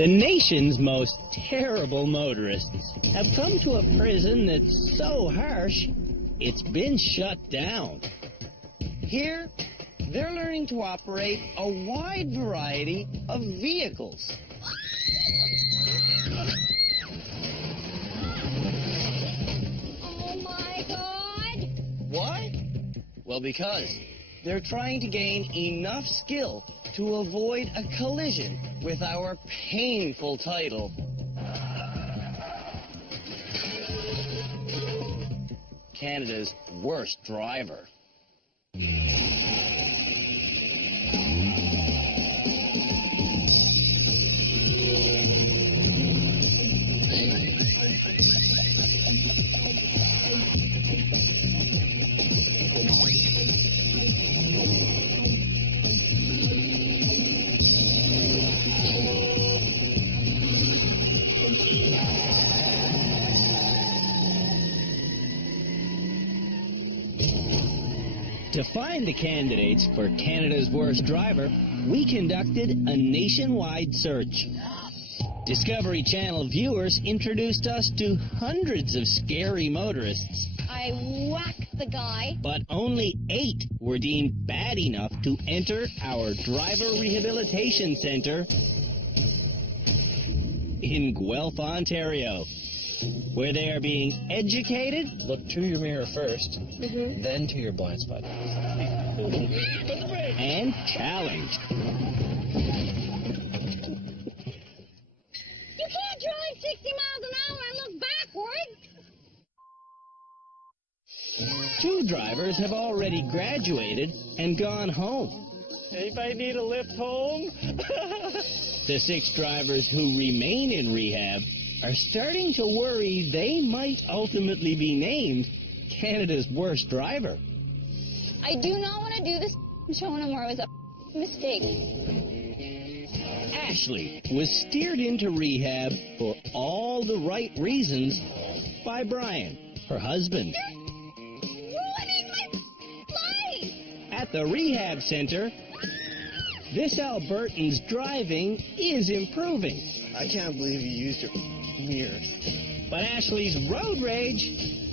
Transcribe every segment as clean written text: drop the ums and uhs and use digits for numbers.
The nation's most terrible motorists have come to a prison that's so harsh, it's been shut down. Here, they're learning to operate a wide variety of vehicles. Oh my God! Why? Well, because they're trying to gain enough skill to avoid a collision with our painful title. Canada's worst driver. To find the candidates for Canada's worst driver, we conducted a nationwide search. Discovery Channel viewers introduced us to hundreds of scary motorists. I whacked the guy. But only 8 were deemed bad enough to enter our driver rehabilitation center in Guelph, Ontario, where they are being educated. Look to your mirror first, then to your blind spot. And challenged. You can't drive 60 miles an hour and look backward. 2 drivers have already graduated and gone home. Anybody need a lift home? The 6 drivers who remain in rehab are starting to worry they might ultimately be named Canada's worst driver. I do not want to do this show anymore. It was a mistake. Ashley was steered into rehab for all the right reasons by Brian, her husband. Ruining my life! At the rehab center, this Albertan's driving is improving. I can't believe you used your mirrors. But Ashley's road rage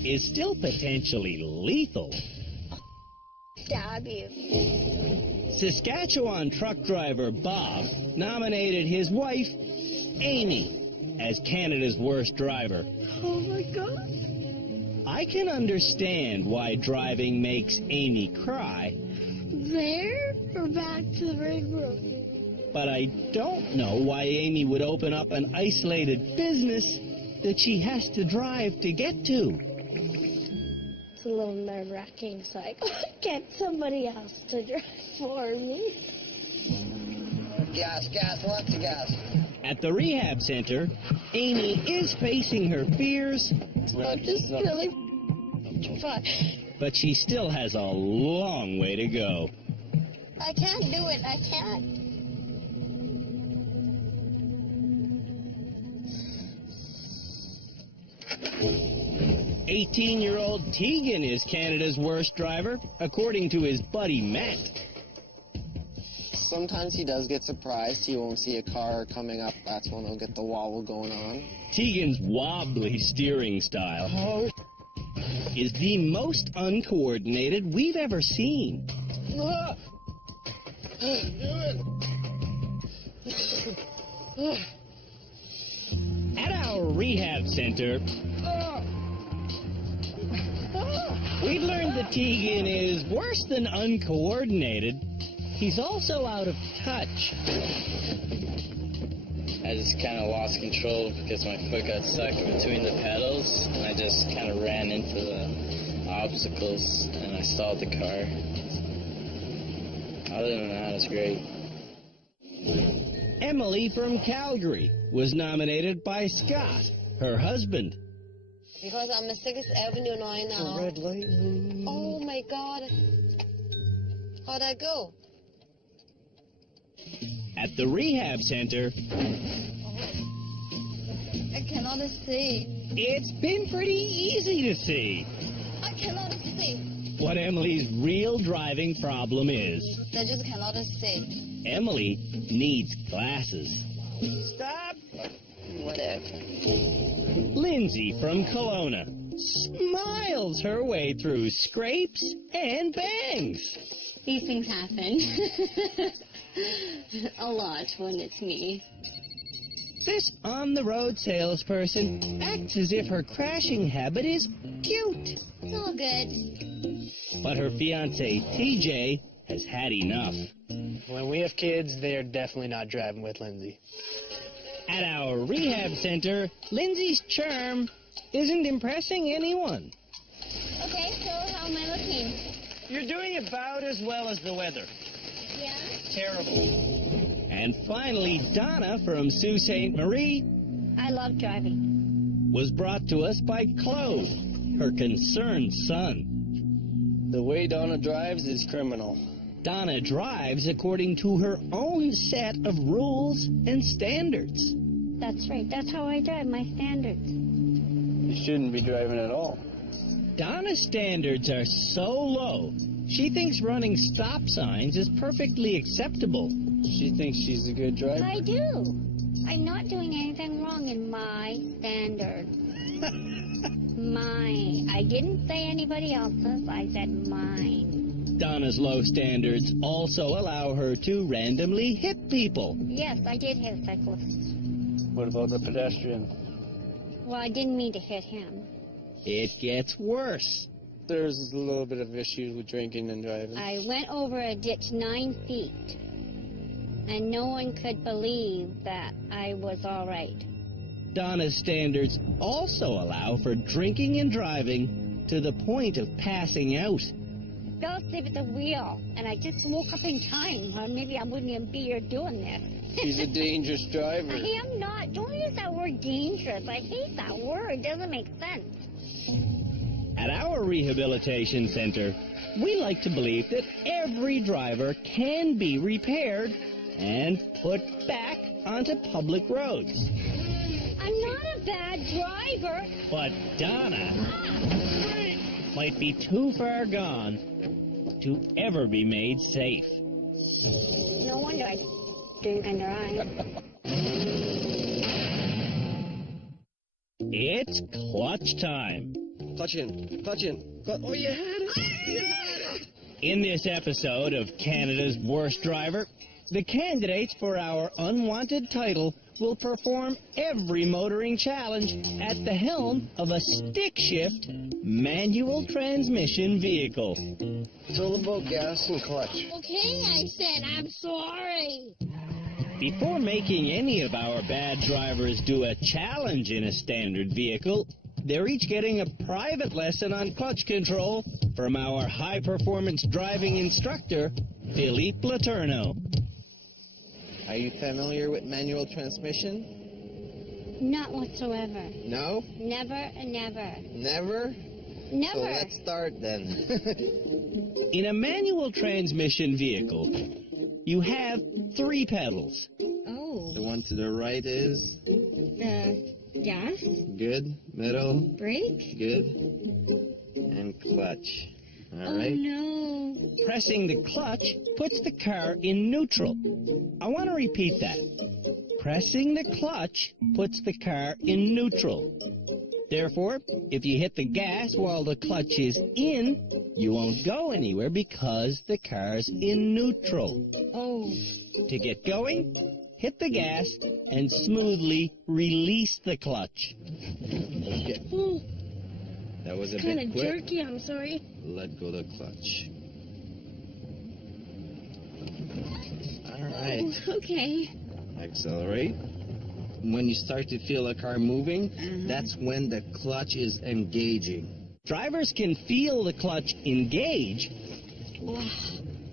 is still potentially lethal. Stab you. Saskatchewan truck driver Bob nominated his wife, Amy, as Canada's worst driver. Oh my God. I can understand why driving makes Amy cry, There or back to the ring room? but I don't know why Amy would open up an isolated business that she has to drive to get to. It's a little nerve-wracking, so I get somebody else to drive for me. Gas, lots of gas. At the rehab center, Amy is facing her fears, I'm just really fun. but she still has a long way to go. I can't do it. I can't. 18-year-old Tegan is Canada's worst driver, according to his buddy Matt. Sometimes he does get surprised. He won't see a car coming up. That's when he'll get the wobble going on. Tegan's wobbly steering style is the most uncoordinated we've ever seen. At our rehab center, we've learned that Tegan is worse than uncoordinated. He's also out of touch. I just kind of lost control because my foot got stuck between the pedals, and I just kind of ran into the obstacles, and I stalled the car. Other than that, it's great. Emily from Calgary was nominated by Scott, her husband. Because I'm at 6th Avenue right now. Red light. Oh my God. How'd I go? At the rehab center, I cannot see. it's been pretty easy to see I cannot see. what Emily's real driving problem is. I just cannot see. Emily needs glasses. Stop! Whatever. Lindsay from Kelowna smiles her way through scrapes and bangs. These things happen. A lot when it's me. This on-the-road salesperson acts as if her crashing habit is cute. It's all good. But her fiancé, TJ, has had enough. When we have kids, they are definitely not driving with Lindsay. At our rehab center, Lindsay's charm isn't impressing anyone. Okay, so how am I looking? You're doing about as well as the weather. Yeah? Terrible. And finally, Donna from Sault Ste. Marie I love driving. was brought to us by Claude, her concerned son. The way Donna drives is criminal. Donna drives according to her own set of rules and standards. That's right. That's how I drive, my standards. You shouldn't be driving at all. Donna's standards are so low, she thinks running stop signs is perfectly acceptable. She thinks she's a good driver. I do. I'm not doing anything wrong in my standards. Mine. I didn't say anybody else's. I said mine. Donna's low standards also allow her to randomly hit people. Yes, I did hit a cyclist. What about the pedestrian? Well, I didn't mean to hit him. It gets worse. There's a little bit of issues with drinking and driving. I went over a ditch 9 feet, and no one could believe that I was all right. Donna's standards also allow for drinking and driving to the point of passing out. Fell asleep at the wheel, and I just woke up in time, or maybe I wouldn't even be here doing this. She's a dangerous driver. I am not. Don't use that word dangerous. I hate that word. It doesn't make sense. At our rehabilitation center, we like to believe that every driver can be repaired and put back onto public roads. I'm not a bad driver. But Donna might be too far gone to ever be made safe. No wonder I drink and drive. It's clutch time. Clutch in. Clutch in. Oh, you had it. You had it. In this episode of Canada's Worst Driver, the candidates for our unwanted title will perform every motoring challenge at the helm of a stick-shift manual transmission vehicle. It's all about gas and clutch. Okay, I said I'm sorry. Before making any of our bad drivers do a challenge in a standard vehicle, they're each getting a private lesson on clutch control from our high-performance driving instructor, Philippe Laterno. Are you familiar with manual transmission? Not whatsoever. No? Never and never. Never? Never. So let's start then. In a manual transmission vehicle, you have 3 pedals. Oh, The one to the right is the gas, good, middle, brake. good, and clutch. All Oh right? no. Pressing the clutch puts the car in neutral. I want to repeat that. Pressing the clutch puts the car in neutral. Therefore, if you hit the gas while the clutch is in, you won't go anywhere because the car's in neutral. Oh. To get going, hit the gas and smoothly release the clutch. Okay. Ooh, That was a kind bit of quick. jerky. I'm sorry. Let go the clutch. All right. Okay. Accelerate. When you start to feel a car moving, that's when the clutch is engaging. Drivers can feel the clutch engage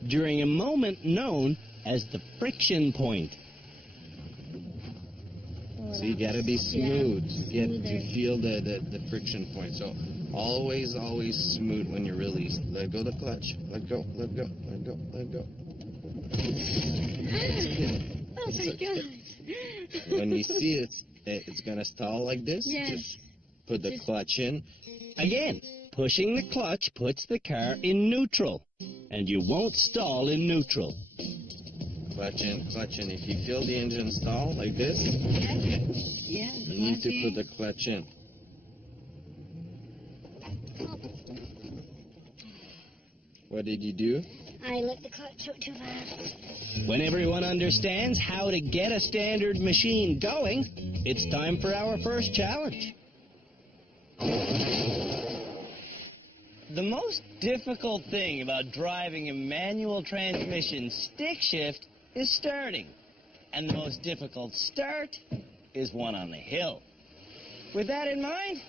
during a moment known as the friction point. So you gotta be smooth to get to feel the friction point. So always smooth when you release. Let go the clutch. Let go. Let go. Let go. Let go. Oh my God. When you see it's gonna stall like this, Yes. just put the clutch in. Again, pushing the clutch puts the car in neutral, and you won't stall in neutral. Clutch in, clutch in. If you feel the engine stall like this, Yeah. you need to put the clutch in. What did you do? I let the clutch out too fast. When everyone understands how to get a standard machine going, it's time for our first challenge. The most difficult thing about driving a manual transmission stick shift is starting. And the most difficult start is one on the hill. With that in mind,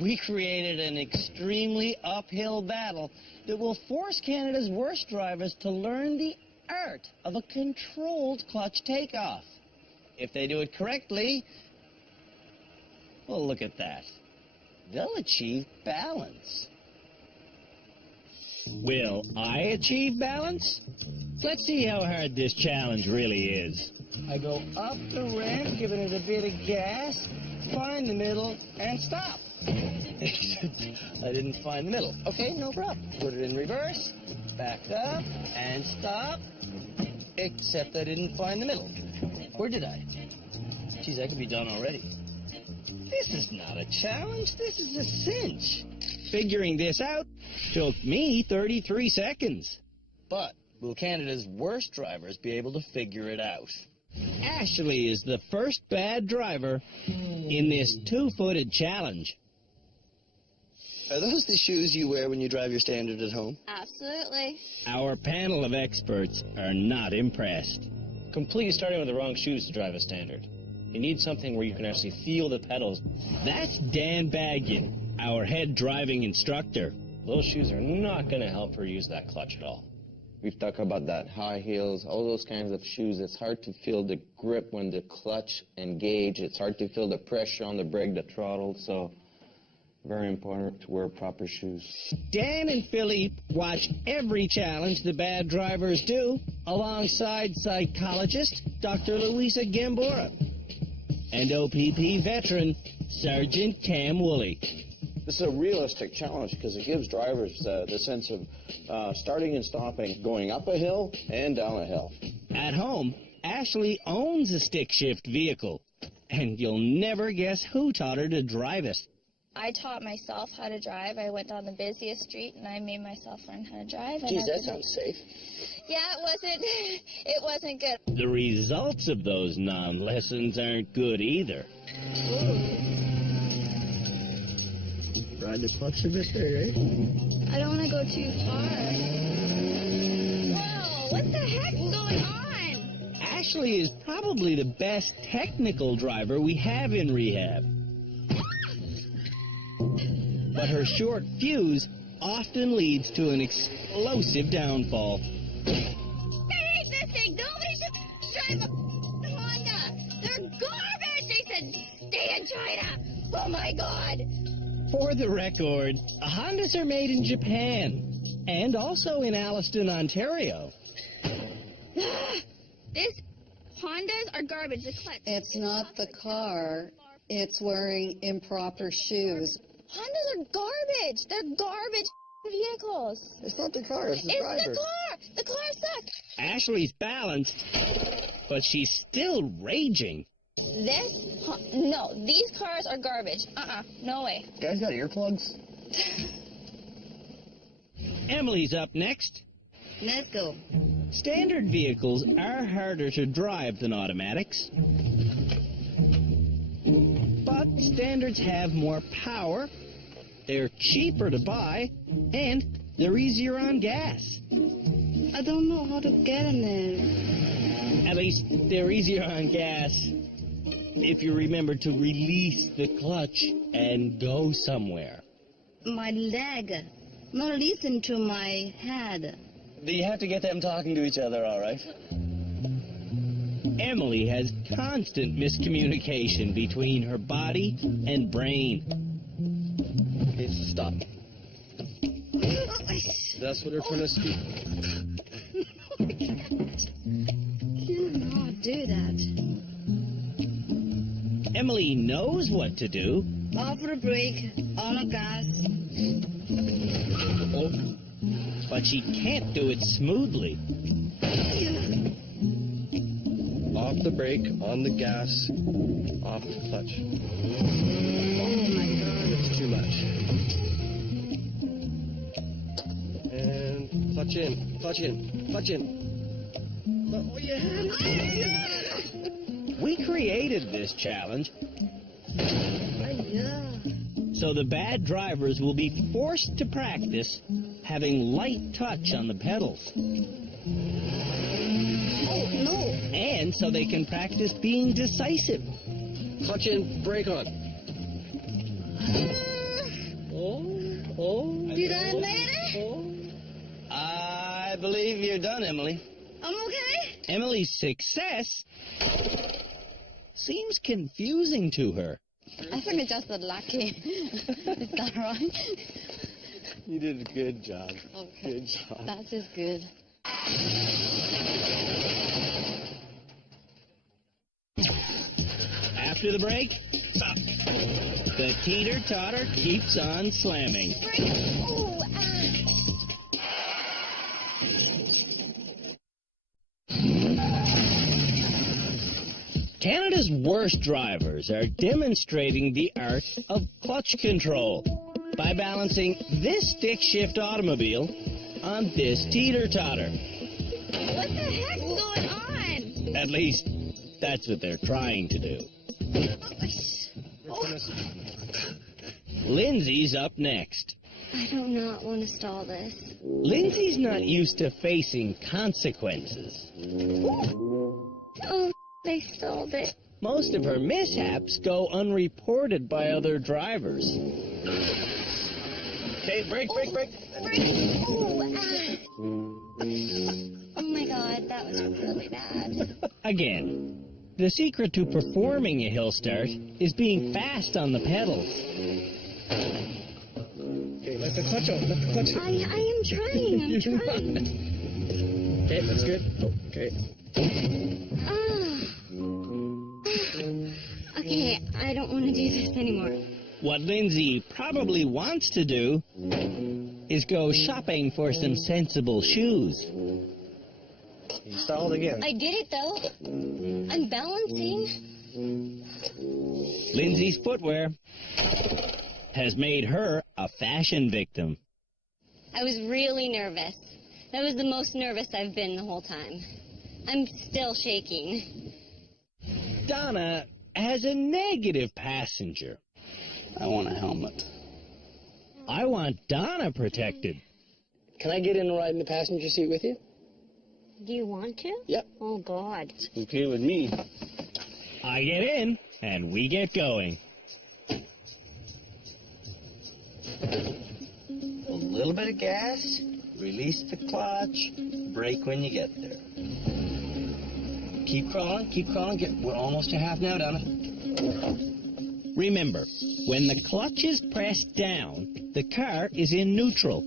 we created an extremely uphill battle that will force Canada's worst drivers to learn the art of a controlled clutch takeoff. If they do it correctly, well, look at that. They'll achieve balance. Will I achieve balance? Let's see how hard this challenge really is. I go up the ramp, giving it a bit of gas, find the middle, and stop. Except I didn't find the middle. Okay, no problem. Put it in reverse, back up, and stop. Except I didn't find the middle. Or did I? Geez, that could be done already. This is not a challenge. This is a cinch. Figuring this out took me 33 seconds. But will Canada's worst drivers be able to figure it out? Ashley is the first bad driver in this two-footed challenge. Are those the shoes you wear when you drive your standard at home? Absolutely. Our panel of experts are not impressed. Completely starting with the wrong shoes to drive a standard. You need something where you can actually feel the pedals. That's Dan Baggian, our head driving instructor. Those shoes are not going to help her use that clutch at all. We've talked about that, high heels, all those kinds of shoes. It's hard to feel the grip when the clutch engage. It's hard to feel the pressure on the brake, the throttle. So very important to wear proper shoes. Dan and Philippe watch every challenge the bad drivers do alongside psychologist Dr. Louisa Gambora and OPP veteran Sergeant Cam Woolley. This is a realistic challenge because it gives drivers the sense of starting and stopping, going up a hill and down a hill. At home, Ashley owns a stick shift vehicle, and you'll never guess who taught her to drive it. I taught myself how to drive. I went down the busiest street and I made myself learn how to drive. Geez, that sounds safe. Yeah, it wasn't good. The results of those non-lessons aren't good either. Ride the clutch a bit there, right? I don't want to go too far. Whoa, what the heck's going on? Ashley is probably the best technical driver we have in rehab. But her short fuse often leads to an explosive downfall. I hate this thing. Nobody should drive a Honda. They're garbage. They said stay in China. Oh, my God. For the record, Hondas are made in Japan and also in Alliston, Ontario. These Hondas are garbage. The clutch. It's not the car. It's wearing improper shoes. Hondas are garbage. They're garbage vehicles. It's not the car, it's the driver. It's the car. The car sucks. Ashley's balanced, but she's still raging. No, these cars are garbage. No way. You guys got earplugs? Emily's up next. Let's go. Standard vehicles are harder to drive than automatics. But standards have more power, they're cheaper to buy, and they're easier on gas. I don't know how to get in there. At least they're easier on gas if you remember to release the clutch and go somewhere. My leg. Not listen to my head. You have to get them talking to each other, all right? Emily has constant miscommunication between her body and brain. Okay, stop. That's what they're trying to speak. Cannot do that. Emily knows what to do. Off the brake, on the gas. But she can't do it smoothly. Off the brake, on the gas, off the clutch. Oh my God. It's too much. And clutch in, clutch in, clutch in. Oh, you had it. We created this challenge so the bad drivers will be forced to practice having light touch on the pedals. Oh, no. And so they can practice being decisive. Clutch in, brake on. Did I make it? I believe you're done, Emily. I'm okay? Emily's success seems confusing to her. I think I just said lucky. Is that right? You did a good job. Okay. Good job. That is good. After the break, stop. The teeter-totter keeps on slamming. Oh, Canada's worst drivers are demonstrating the art of clutch control by balancing this stick-shift automobile on this teeter-totter. what the heck's going on? At least, that's what they're trying to do. Lindsay's up next. I do not want to stall this. Lindsay's not used to facing consequences. Oh, they stalled it. Most of her mishaps go unreported by other drivers. Okay, brake, brake, brake. Oh my God, that was really bad. Again, the secret to performing a hill start is being fast on the pedals. Okay, let the clutch out, let the clutch out. I am trying. I'm trying. Okay, that's good. Okay. Okay, I don't want to do this anymore. What Lindsay probably wants to do is go shopping for some sensible shoes. You stalled again. I did it though. I'm balancing. Lindsay's footwear has made her a fashion victim. I was really nervous. That was the most nervous I've been the whole time. I'm still shaking. Donna has a negative passenger. I want a helmet. I want Donna protected. Can I get in and ride in the passenger seat with you? Do you want to? Yep. Oh, God. Okay with me. I get in, and we get going. A little bit of gas, release the clutch, brake when you get there. Keep crawling, we're almost to half now, Donna. Remember, when the clutch is pressed down, the car is in neutral.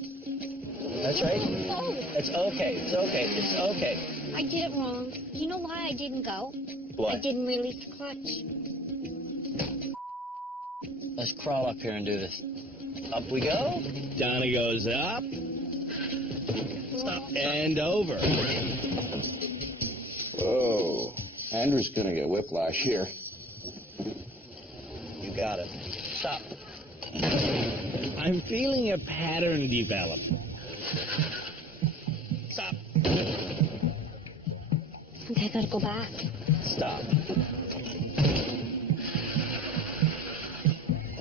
That's right. Oh, It's okay, it's okay, it's okay. I did it wrong. You know why I didn't go? What? I didn't release the clutch. Let's crawl up here and do this. Up we go. Donna goes up. Stop. And over. Whoa. Andrew's going to get whiplash here. You got it. Stop. I'm feeling a pattern develop. Stop. Okay, I gotta go back. Stop.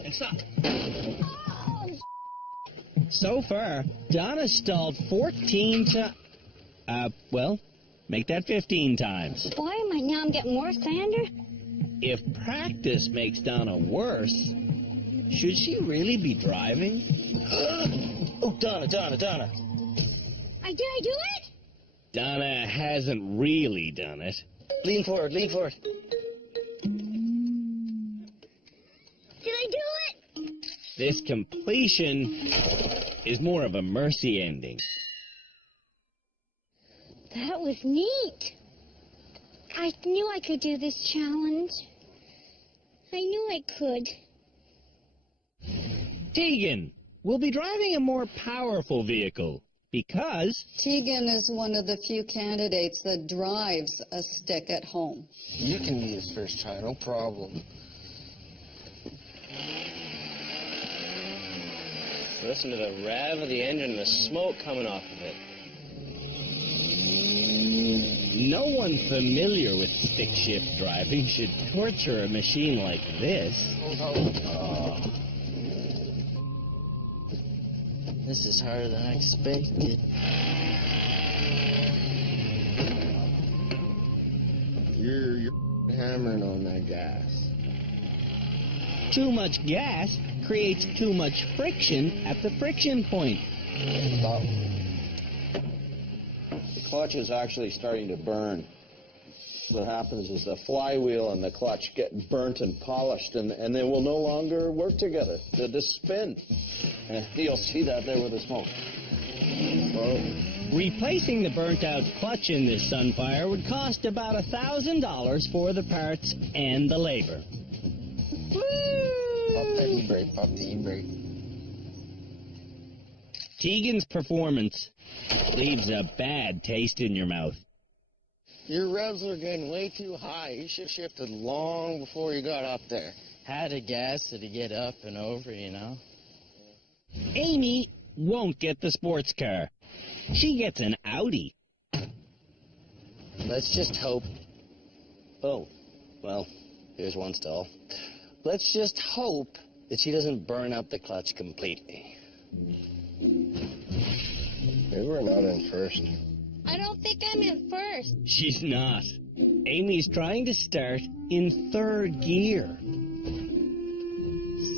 And stop. So far, Donna stalled 14 times. Make that 15 times. Why am I now? I'm getting worse, Sander. If practice makes Donna worse, should she really be driving? Oh, Donna. I do it? Donna hasn't really done it. Lean forward. Did I do it? This completion is more of a mercy ending. That was neat. I knew I could do this challenge. I knew I could. Tegan will be driving a more powerful vehicle Because Tegan is one of the few candidates that drives a stick at home. You can be his first try, no problem. Listen to the rev of the engine and the smoke coming off of it. no one familiar with stick shift driving should torture a machine like this. This is harder than I expected. You're hammering on that gas. Too much gas creates too much friction at the friction point. Stop. The clutch is actually starting to burn. What happens is the flywheel and the clutch get burnt and polished, and they will no longer work together. They'll just spin. And you'll see that there with the smoke. Replacing the burnt-out clutch in this Sunfire would cost about $1,000 for the parts and the labor. Pop that e-brake, pop the e-brake. Tegan's performance leaves a bad taste in your mouth. Your revs are getting way too high. You should have shifted long before you got up there. Had to gas it to get up and over, you know. Amy won't get the sports car. She gets an Audi. Let's just hope. Oh, well, here's one stall. Let's just hope that she doesn't burn up the clutch completely. Maybe we're not in first. I don't think I'm in first. She's not. Amy's trying to start in third gear.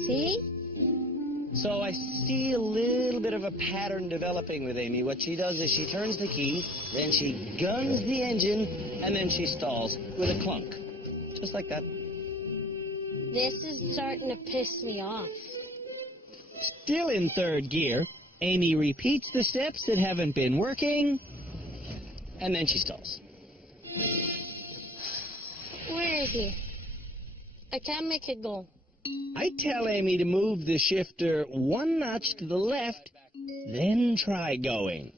See? So I see a little bit of a pattern developing with Amy. What she does is she turns the key, then she guns the engine, and then she stalls with a clunk. Just like that. This is starting to piss me off. Still in third gear, Amy repeats the steps that haven't been working, And then she stalls. Where is he? I can't make it go. I tell Amy to move the shifter one notch to the left, then try going.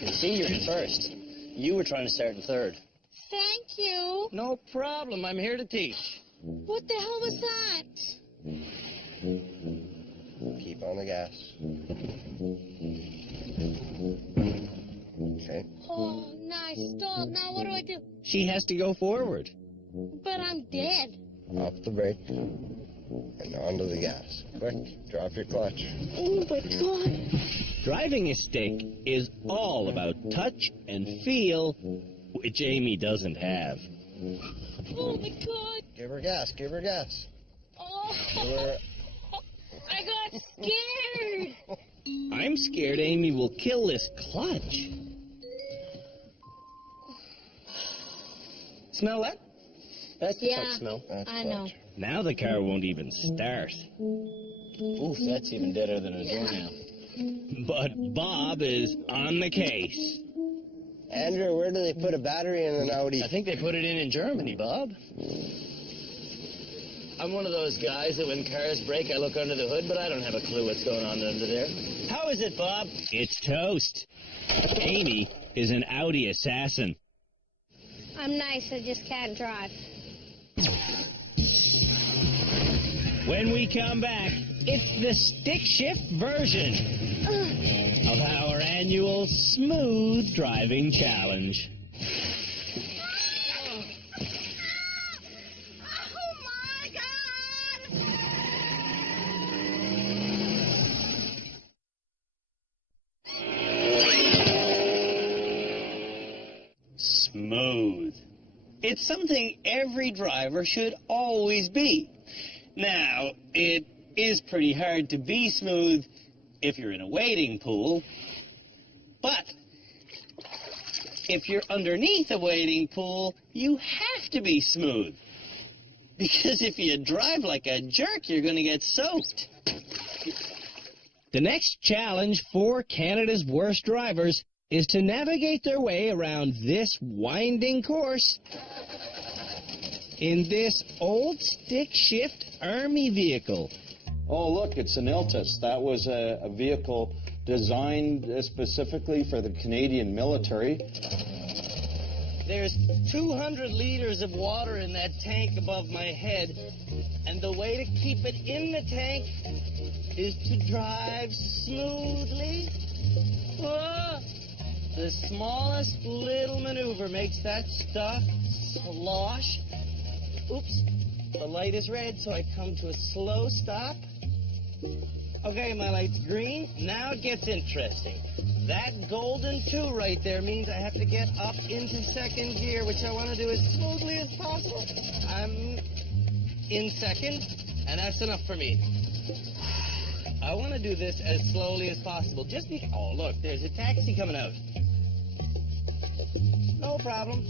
You see, you're in first. You were trying to start in third. Thank you. No problem. I'm here to teach. What the hell was that? Keep on the gas. Okay. Oh, nice stalled. Now what do I do? She has to go forward. But I'm dead. Off the brake and onto the gas. Quick, drop your clutch. Oh my God. Driving a stick is all about touch and feel, which Amy doesn't have. Oh my God. Give her gas, give her gas. Oh. Give her... I got scared. I'm scared Amy will kill this clutch. Smell that? That's the Yeah, clutch smell. That's I know. clutch. Now the car won't even start. Oof, that's even deader than a doornail. But Bob is on the case. Andrew, where do they put a battery in an Audi? I think they put it in Germany, Bob. I'm one of those guys that when cars break, I look under the hood, but I don't have a clue what's going on under there. How is it, Bob? It's toast. Amy is an Audi assassin. I'm nice. I just can't drive. When we come back, it's the stick shift version of our annual smooth driving challenge. Oh my God! Smooth. It's something every driver should always be. Now, it is pretty hard to be smooth if you're in a wading pool, but if you're underneath a wading pool, you have to be smooth. Because if you drive like a jerk, you're going to get soaked. The next challenge for Canada's worst drivers is to navigate their way around this winding course in this old stick shift army vehicle. Oh, look, it's an Iltis. That was a vehicle designed specifically for the Canadian military. There's 200 liters of water in that tank above my head, and the way to keep it in the tank is to drive smoothly. Oh, the smallest little maneuver makes that stuff slosh. Oops, the light is red, so I come to a slow stop. Okay, my light's green. Now it gets interesting. That golden 2 right there means I have to get up into second gear, which I want to do as smoothly as possible. I'm in second, and that's enough for me. I want to do this as slowly as possible. Just be... Oh, look, there's a taxi coming out. No problem.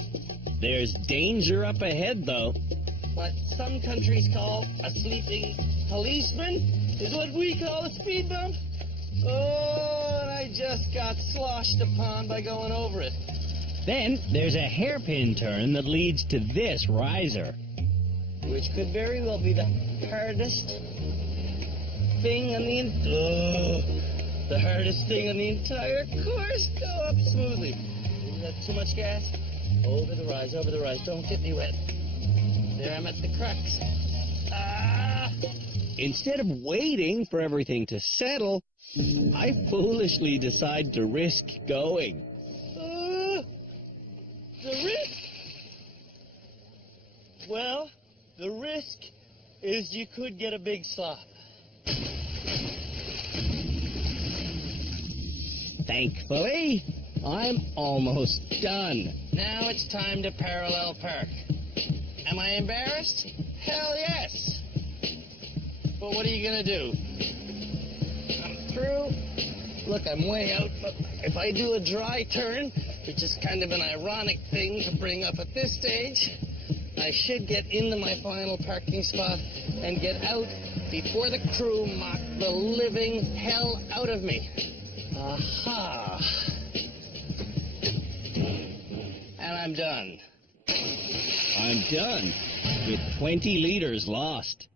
There's danger up ahead, though. What some countries call a sleeping policeman is what we call a speed bump. Oh, and I just got sloshed upon by going over it. Then there's a hairpin turn that leads to this riser. Which could very well be the hardest thing on the hardest thing on the entire course. Go up smoothly. Is that too much gas? Over the rise, over the rise. Don't get me wet. There, I'm at the crux. Instead of waiting for everything to settle, I foolishly decide to risk going. The risk? Well, the risk is you could get a big slop. Thankfully, I'm almost done. Now it's time to parallel park. Am I embarrassed? Hell yes. But what are you going to do? I'm through. Look, I'm way out, but if I do a dry turn, which is kind of an ironic thing to bring up at this stage, I should get into my final parking spot and get out before the crew mock the living hell out of me. Aha. And I'm done. I'm done, with 20 liters lost.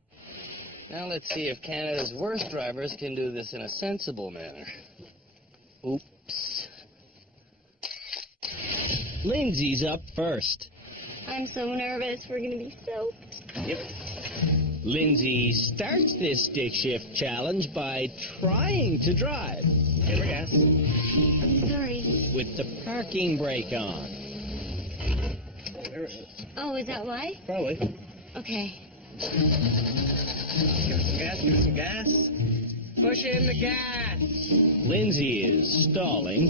Now let's see if Canada's worst drivers can do this in a sensible manner. Oops. Lindsay's up first. I'm so nervous. We're going to be soaked. Yep. Lindsay starts this stick shift challenge by trying to drive. Give her gas. Sorry. With the parking brake on. Oh, is that why? Probably. Okay. Give her some gas, give her some gas. Push in the gas. Lindsay is stalling.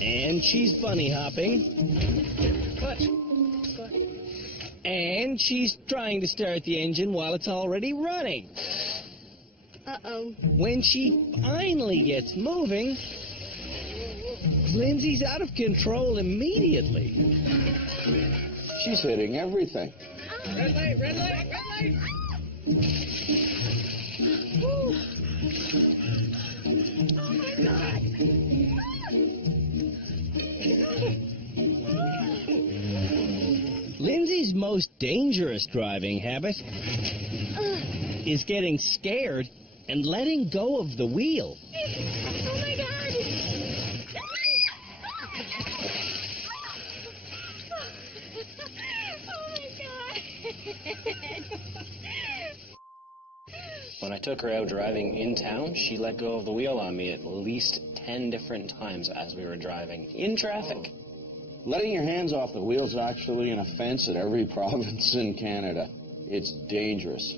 And she's bunny hopping. Clutch. And she's trying to start the engine while it's already running. Uh-oh. When she finally gets moving, Lindsay's out of control immediately. She's hitting everything. Red light, red light, red light. Woo. Oh, my God. Lindsay's most dangerous driving habit is getting scared and letting go of the wheel. Oh, my God. Oh, my God. When I took her out driving in town, she let go of the wheel on me at least 10 different times as we were driving in traffic. Letting your hands off the wheel is actually an offense at every province in Canada. It's dangerous.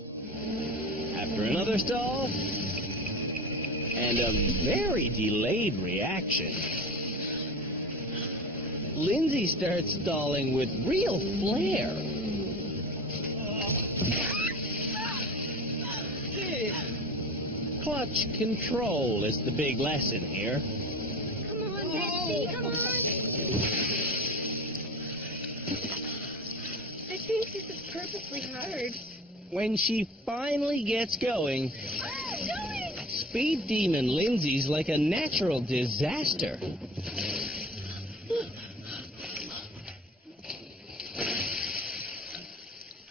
After another stall, and a very delayed reaction, Lindsay starts stalling with real flair. Clutch control is the big lesson here. Come on, Betsy, come on. I think this is purposely hard. When she finally gets going, Speed Demon Lindsay's like a natural disaster.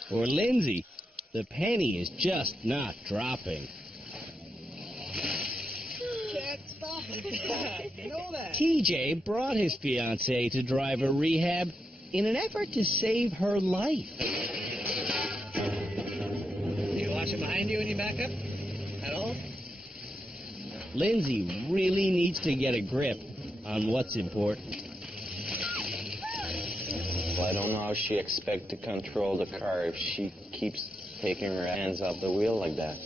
For Lindsay, the penny is just not dropping. TJ brought his fiancée to driver rehab in an effort to save her life. Do you watch it behind you when you back up? At all? Lindsay really needs to get a grip on what's important. Well, I don't know how she expects to control the car if she keeps taking her hands off the wheel like that.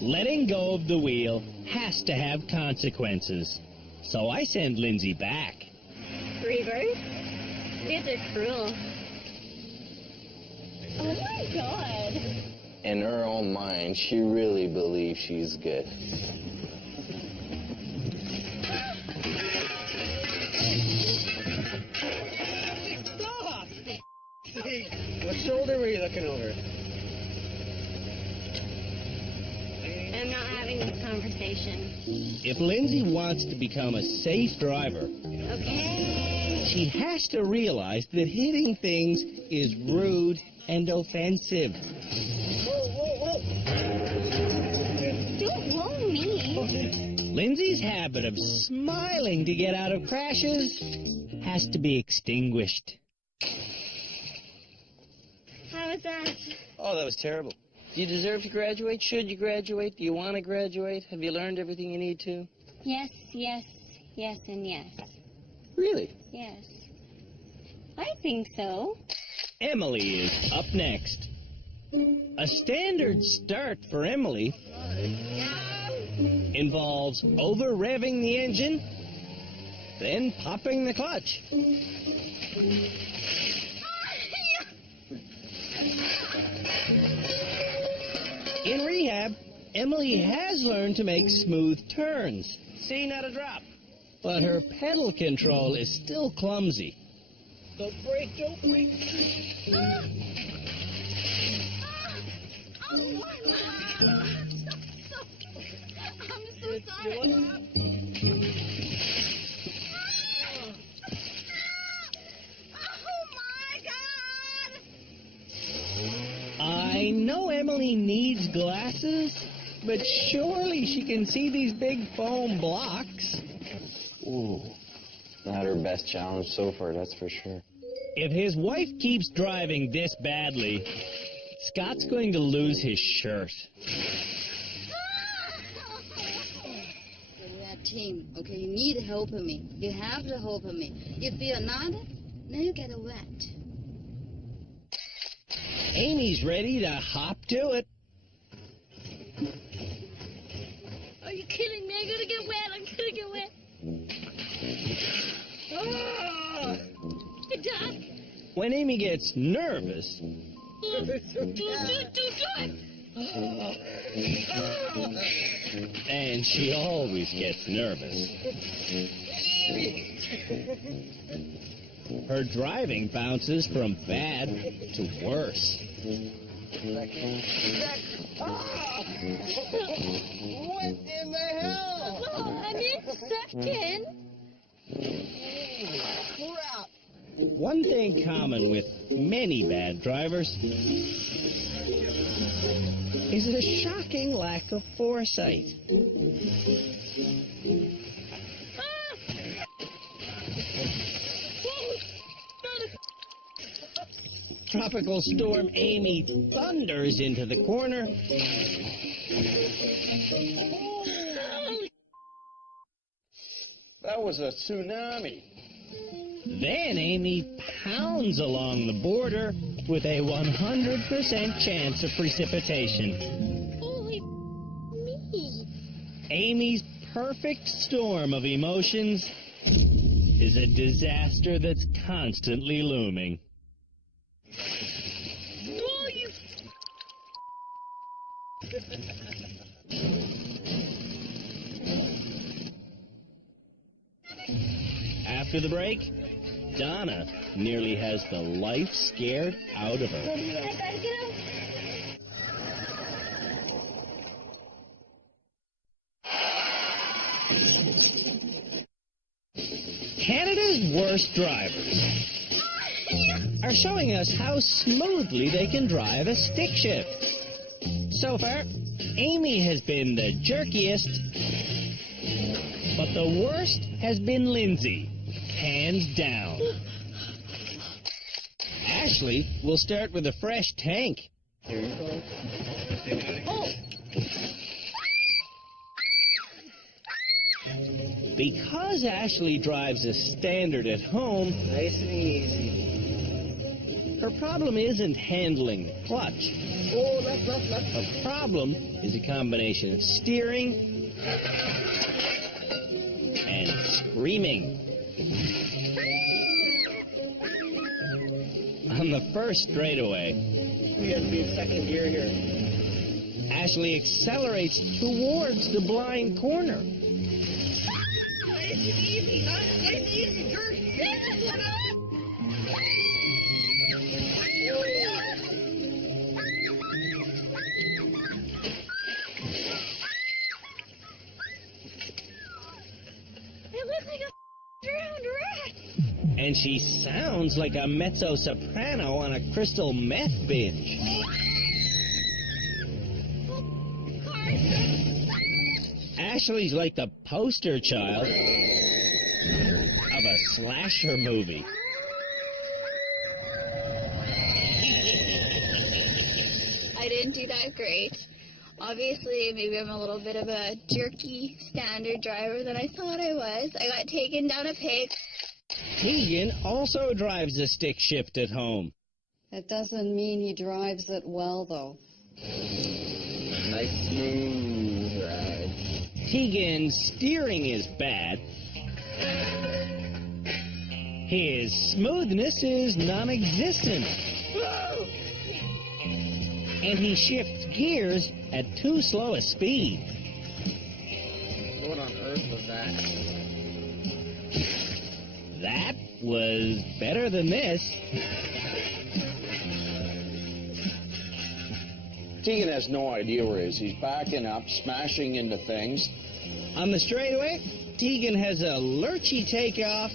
Letting go of the wheel has to have consequences. So I send Lindsay back. Reavers? Kids are cruel. Oh my God. In her own mind, she really believes she's good. Stop! What shoulder were you looking over? I'm not having this conversation. If Lindsay wants to become a safe driver, Okay. she has to realize that hitting things is rude and offensive. Don't roll me. Lindsay's habit of smiling to get out of crashes has to be extinguished. How was that? Oh, that was terrible. Do you deserve to graduate? Should you graduate? Do you want to graduate? Have you learned everything you need to? Yes, yes, yes, and yes. Really? Yes. I think so. Emily is up next. A standard start for Emily involves over-revving the engine, then popping the clutch. In rehab, Emily has learned to make smooth turns. See, not a drop. But her pedal control is still clumsy. Don't break, don't break. Oh, my God. I'm so sorry. Oh, my God. I know Emily needs glasses, but surely she can see these big foam blocks. Ooh, not her best challenge so far, that's for sure. If his wife keeps driving this badly, Scott's going to lose his shirt. We are a team, okay? You need help me. You have to help me. If you're not, then you get wet. Amy's ready to hop to it. Are you kidding me? I'm going to get wet. I'm going to get wet. Doc. When Amy gets nervous, Do it. and she always gets nervous, her driving bounces from bad to worse. What in the hell? Oh, I'm in second. Crap. One thing common with many bad drivers is a shocking lack of foresight. Tropical storm Amy thunders into the corner. That was a tsunami. Then Amy pounds along the border with a 100% chance of precipitation. Holy me. Amy's perfect storm of emotions is a disaster that's constantly looming. Oh, you... After the break, Donna nearly has the life scared out of her. I gotta get out. Canada's worst drivers are showing us how smoothly they can drive a stick shift. So far, Amy has been the jerkiest, but The worst has been Lindsay, hands down. Ashley will start with a fresh tank. Because Ashley drives a standard at home, Nice and easy. her problem isn't handling the clutch. Oh, left, left, left. Her problem is a combination of steering and screaming. On the first straightaway, We have to be in second gear here. Ashley accelerates towards the blind corner. Nice and easy, nice and easy, Kurt. It looks like a drowned rat. And she sounds like a mezzo-soprano on a crystal meth binge. Ashley's like the poster child of a slasher movie. I didn't do that great. Obviously, maybe I'm a little bit of a jerky standard driver than I thought I was. I got taken down a pig. Keegan also drives a stick shift at home. That doesn't mean he drives it well, though. Nice smooth ride. Keegan's steering is bad. His smoothness is non-existent. And he shifts gears at too slow a speed. What on earth was that? That was better than this. Tegan has no idea where he is. He's backing up, smashing into things. On the straightaway, Tegan has a lurchy takeoff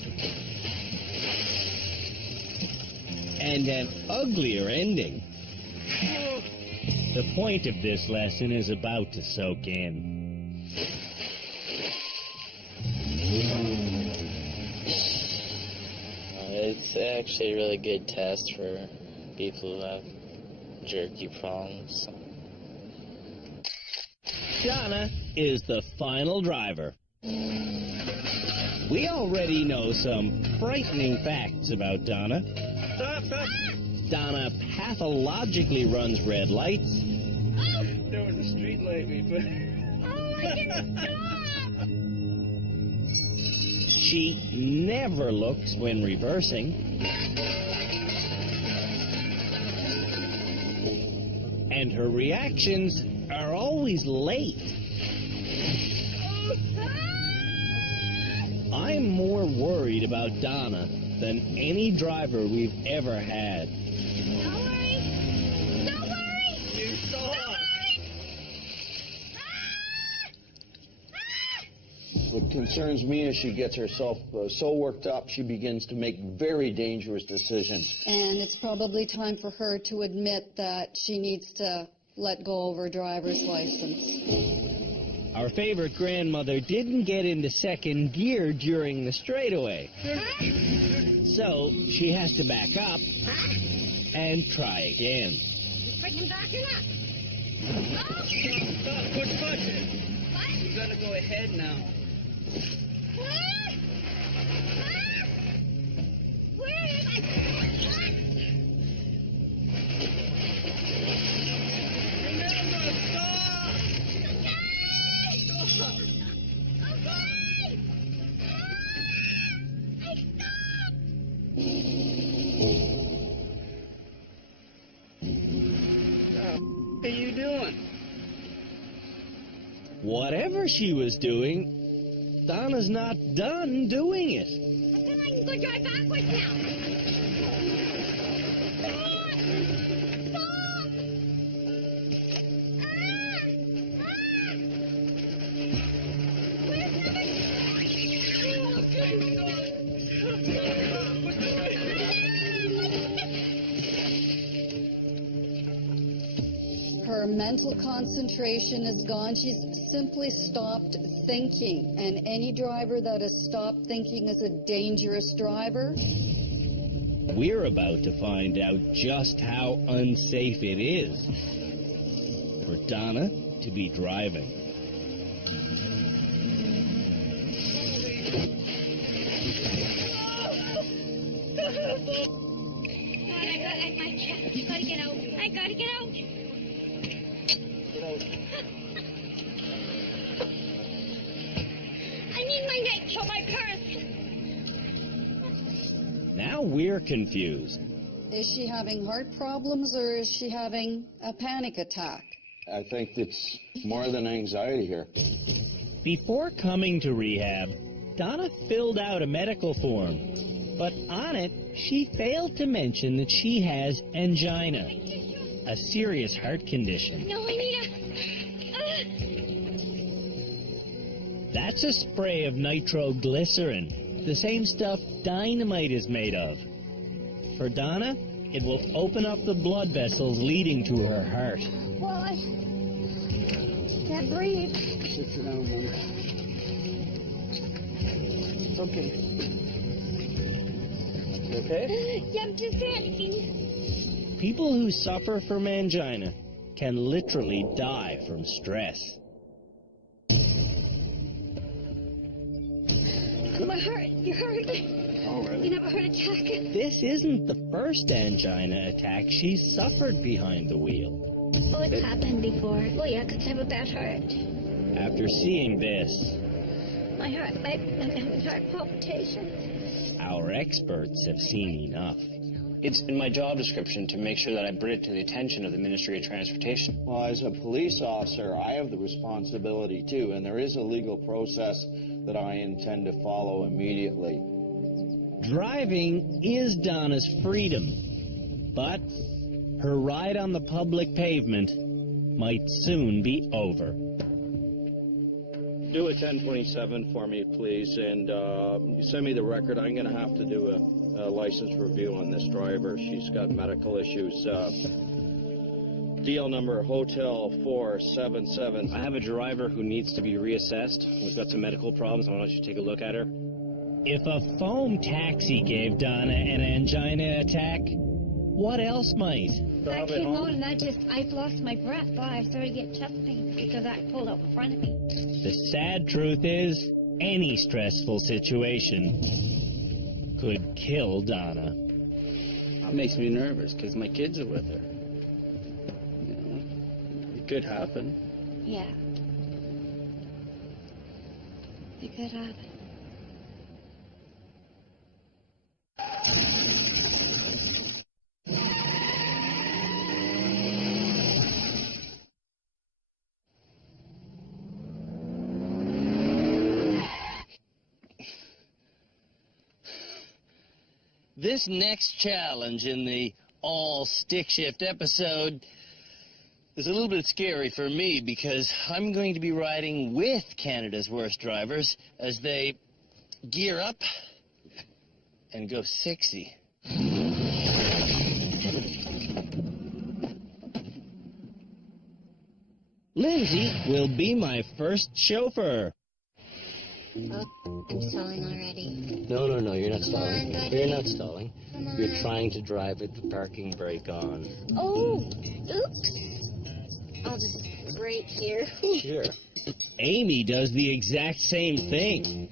and an uglier ending. The point of this lesson is about to soak in. It's actually a really good test for people who have jerky problems. Donna is the final driver. We already know some frightening facts about Donna. Stop, stop. Donna pathologically runs red lights. There was a street light we put. Oh, I can stop! She never looks when reversing. And her reactions are always late. I'm more worried about Donna than any driver we've ever had. Don't worry. Don't worry. You saw. What concerns me is she gets herself so worked up, she begins to make very dangerous decisions. And it's probably time for her to admit that she needs to let go of her driver's license. Our favorite grandmother didn't get into second gear during the straightaway. So she has to back up and try again. Freaking backing up. Stop, quit pushing. What? You gotta go ahead now. Where am I? Remember, stop! Stop! What are you doing? Whatever she was doing, Donna's not done doing it. I can go drive backwards now. Her Her mental concentration is gone. She's simply stopped thinking. And any driver that has stopped thinking is a dangerous driver. We're about to find out just how unsafe it is for Donna to be driving. I gotta get out. I gotta get out. Get out. I need my neck for my purse. Now we're confused. Is she having heart problems or is she having a panic attack? I think it's more than anxiety here. Before coming to rehab, Donna filled out a medical form, but on it, she failed to mention that she has angina, a serious heart condition. No, I need That's a spray of nitroglycerin, the same stuff dynamite is made of. For Donna, it will open up the blood vessels leading to her heart. Well, I can't breathe. Sit down, Mom. It's okay. You okay? Yeah, I'm just panicking. People who suffer from angina can literally die from stress. My heart, your heart. All right. You never heard attack. This isn't the first angina attack she's suffered behind the wheel. Oh, it's happened before. Well, yeah, because I have a bad heart. After seeing this, My heart, I'm having heart palpitations. our experts have seen enough. It's in my job description to make sure that I bring it to the attention of the Ministry of Transportation. Well, as a police officer, I have the responsibility too, and there is a legal process that I intend to follow immediately. Driving is Donna's freedom, but her ride on the public pavement might soon be over. Do a 1027 for me, please, and send me the record. I'm going to have to do a license review on this driver. She's got medical issues. DL number Hotel 477. I have a driver who needs to be reassessed. We've got some medical problems. Why don't you take a look at her? If a foam taxi gave Donna an angina attack, what else might? I came out and I lost my breath. Oh, I started to get chest pains because I pulled out in front of me. The sad truth is, any stressful situation could kill Donna. It makes me nervous because my kids are with her. You know, it could happen. Yeah. It could happen. This next challenge in the all-stick shift episode is a little bit scary for me because I'm going to be riding with Canada's worst drivers as they gear up and go 60. Lindsay will be my first chauffeur. Oh, I'm stalling already. No, you're not stalling. on, You're not stalling. Come on. You're trying to drive with the parking brake on. Oh, oops. I'll just brake here. Sure. Amy does the exact same thing.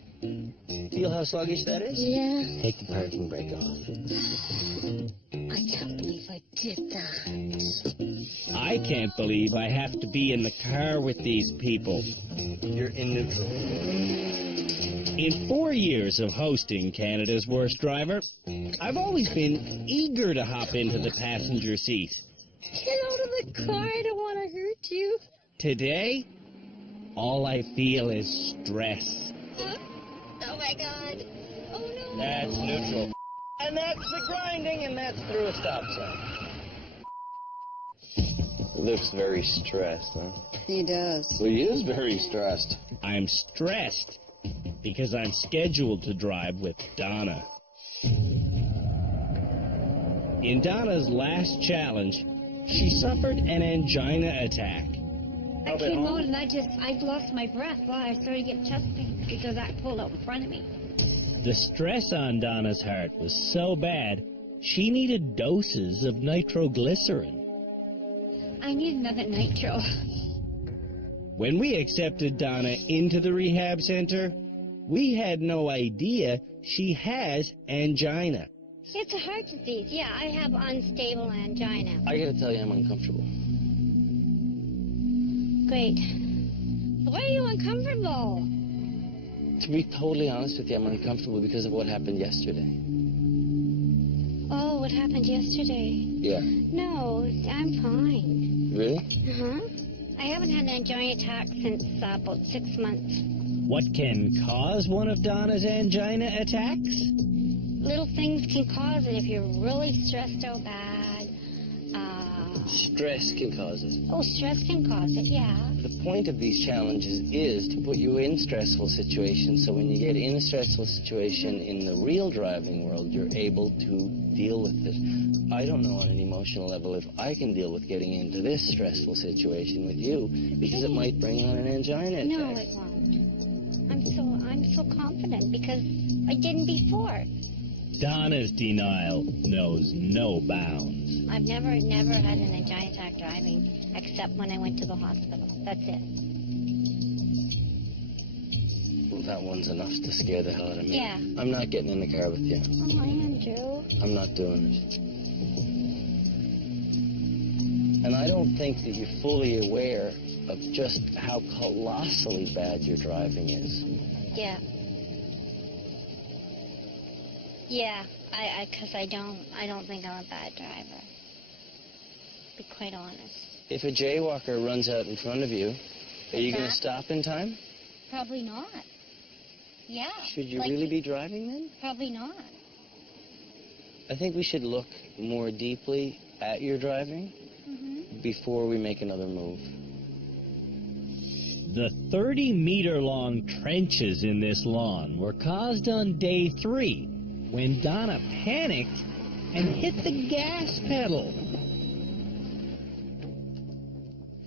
Feel how sluggish that is? Yeah. Take the parking brake off. I can't believe I did that. I can't believe I have to be in the car with these people. You're in neutral. In 4 years of hosting Canada's Worst Driver, I've always been eager to hop into the passenger seat. Get out of the car. I don't want to hurt you. Today, all I feel is stress. Oh, my God. Oh, no. That's neutral. And that's the grinding, and that's through a stop sign. Looks very stressed, huh? He does. Well, he is very stressed. I'm stressed because I'm scheduled to drive with Donna. In Donna's last challenge, she suffered an angina attack. I came out and I lost my breath. Well, I started getting chest pain because that pulled out in front of me. The stress on Donna's heart was so bad, she needed doses of nitroglycerin. I need another nitro. When we accepted Donna into the rehab center, we had no idea she has angina. It's a heart disease. Yeah, I have unstable angina. I gotta tell you, I'm uncomfortable. Great. Why are you uncomfortable? To be totally honest with you, I'm uncomfortable because of what happened yesterday. Oh, what happened yesterday? Yeah. No, I'm fine. Really? Uh-huh. I haven't had an angina attack since about 6 months. What can cause one of Donna's angina attacks? Little things can cause it if you're really stressed out bad. Stress can cause it. Oh, stress can cause it, yeah. The point of these challenges is to put you in stressful situations, so when you get in a stressful situation in the real driving world, you're able to deal with it. I don't know on an emotional level if I can deal with getting into this stressful situation with you, because it might bring on an angina attack. No, it won't. I'm so confident because I didn't before. Donna's denial knows no bounds. I've never had an angina attack driving, except when I went to the hospital. That's it. Well, that one's enough to scare the hell out of me. Yeah. I'm not getting in the car with you. Oh, Andrew. I'm not doing it. And I don't think that you're fully aware of just how colossally bad your driving is. Yeah. Yeah, because I don't think I'm a bad driver. To be quite honest. If a jaywalker runs out in front of you, are you going to stop in time? Probably not. Yeah. Should you really be driving then? Probably not. I think we should look more deeply at your driving before we make another move. The 30-meter-long trenches in this lawn were caused on day 3, when Donna panicked and hit the gas pedal.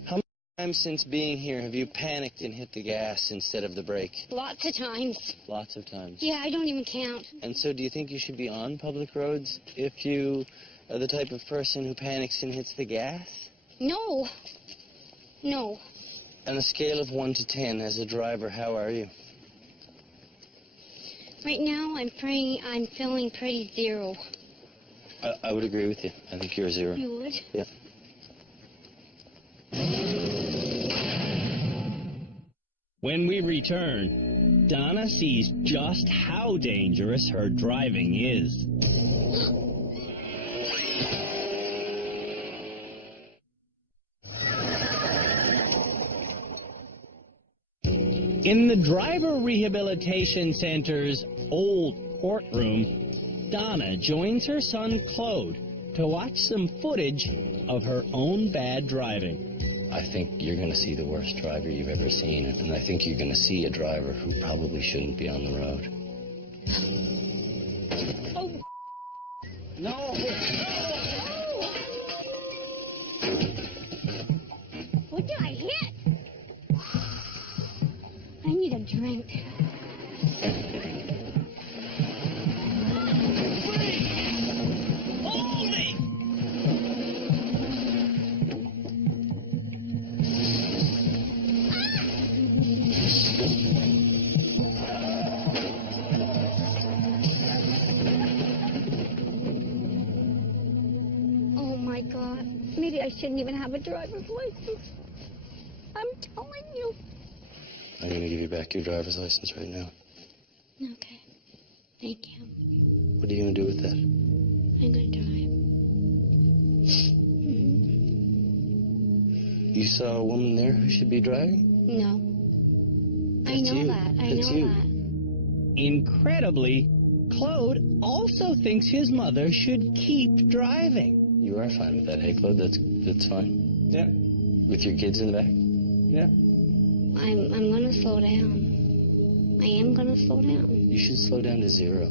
How many times since being here have you panicked and hit the gas instead of the brake? Lots of times. Lots of times. Yeah, I don't even count. And so do you think you should be on public roads if you are the type of person who panics and hits the gas? No. No. On a scale of 1 to 10, as a driver, how are you? Right now, I'm feeling pretty 0. I would agree with you. I think you're a 0. You would? Yeah. When we return, Donna sees just how dangerous her driving is. In the Driver Rehabilitation Center's old courtroom, Donna joins her son Claude to watch some footage of her own bad driving. I think you're going to see the worst driver you've ever seen, and I think you're going to see a driver who probably shouldn't be on the road. Oh. No! What did I hit? I need a drink. Hold me! Oh my God. Maybe I shouldn't even have a driver's license. I'm telling you. I'm going to give you back your driver's license right now. Okay. Thank you. What are you going to do with that? I'm going to drive. You saw a woman there who should be driving? No. I know that. I know that. Incredibly, Claude also thinks his mother should keep driving. You are fine with that, hey, Claude? That's fine? Yeah. With your kids in the back? Yeah. I'm going to slow down. I am going to slow down. You should slow down to 0.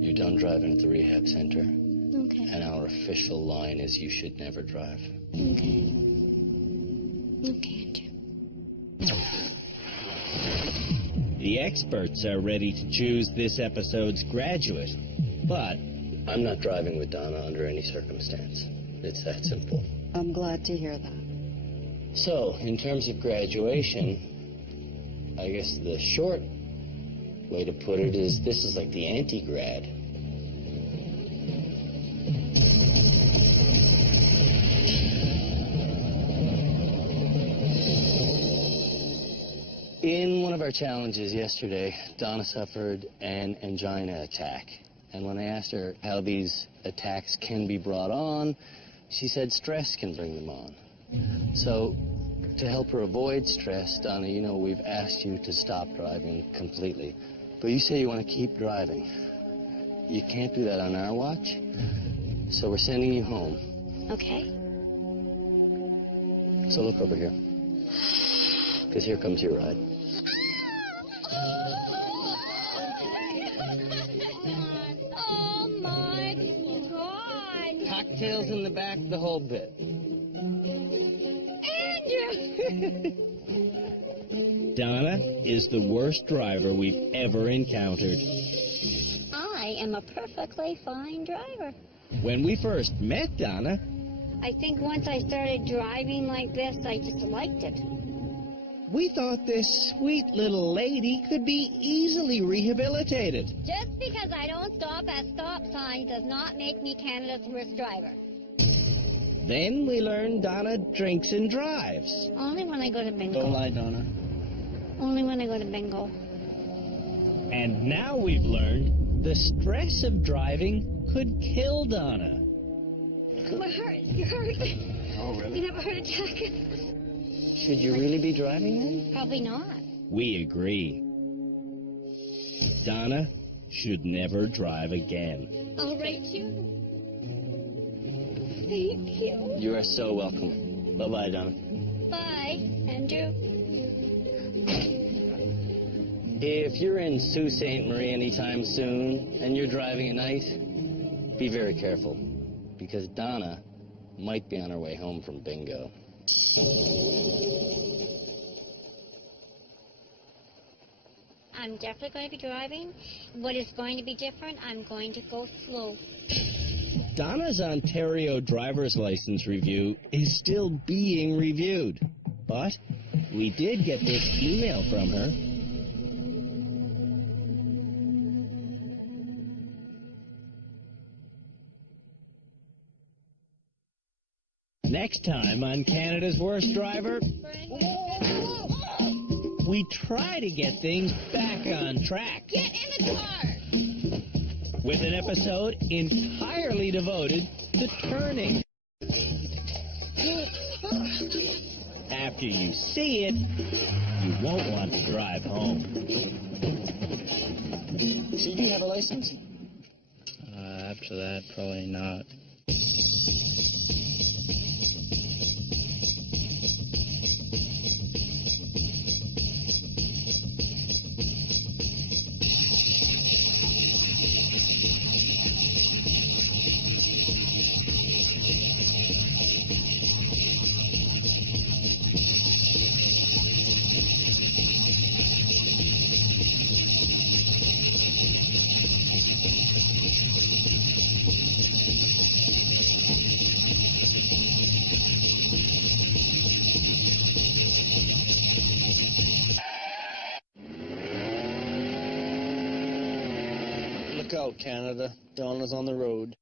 You're done driving at the rehab center. Okay. and our official line is you should never drive. Okay. Okay, Andrew. The experts are ready to choose this episode's graduate, but I'm not driving with Donna under any circumstance. It's that simple. I'm glad to hear that. So, in terms of graduation, I guess the short way to put it is this is like the anti-grad. In one of our challenges yesterday, Donna suffered an angina attack. And when I asked her how these attacks can be brought on, she said stress can bring them on. So, to help her avoid stress, Donna, you know, we've asked you to stop driving completely. But you say you want to keep driving. You can't do that on our watch, so we're sending you home. Okay. So look over here, because here comes your ride. Oh, my God. Cocktails in the back, the whole bit. Donna is the worst driver we've ever encountered. I am a perfectly fine driver. When we first met Donna, I think once I started driving like this, I just liked it. we thought this sweet little lady could be easily rehabilitated. Just because I don't stop at stop signs does not make me Canada's worst driver. Then we learned Donna drinks and drives. Only when I go to bingo. Don't lie, Donna. Only when I go to bingo. And now we've learned the stress of driving could kill Donna. My heart, you hurt. Oh, really? You have a heart attack. Should you really be driving then? Probably not. We agree. Donna should never drive again. I'll write you. Thank you. You are so welcome. Bye-bye, Donna. Bye, Andrew. If you're in Sault Ste. Marie anytime soon and you're driving at night, be very careful, because Donna might be on her way home from bingo. I'm definitely going to be driving. What is going to be different, I'm going to go slow. Donna's Ontario driver's license review is still being reviewed, but we did get this email from her. Next time on Canada's Worst Driver, we try to get things back on track. Get in the car! With an episode entirely devoted to turning. After you see it, you won't want to drive home. So do you have a license? After that, probably not. Look out, Canada. Donna's on the road.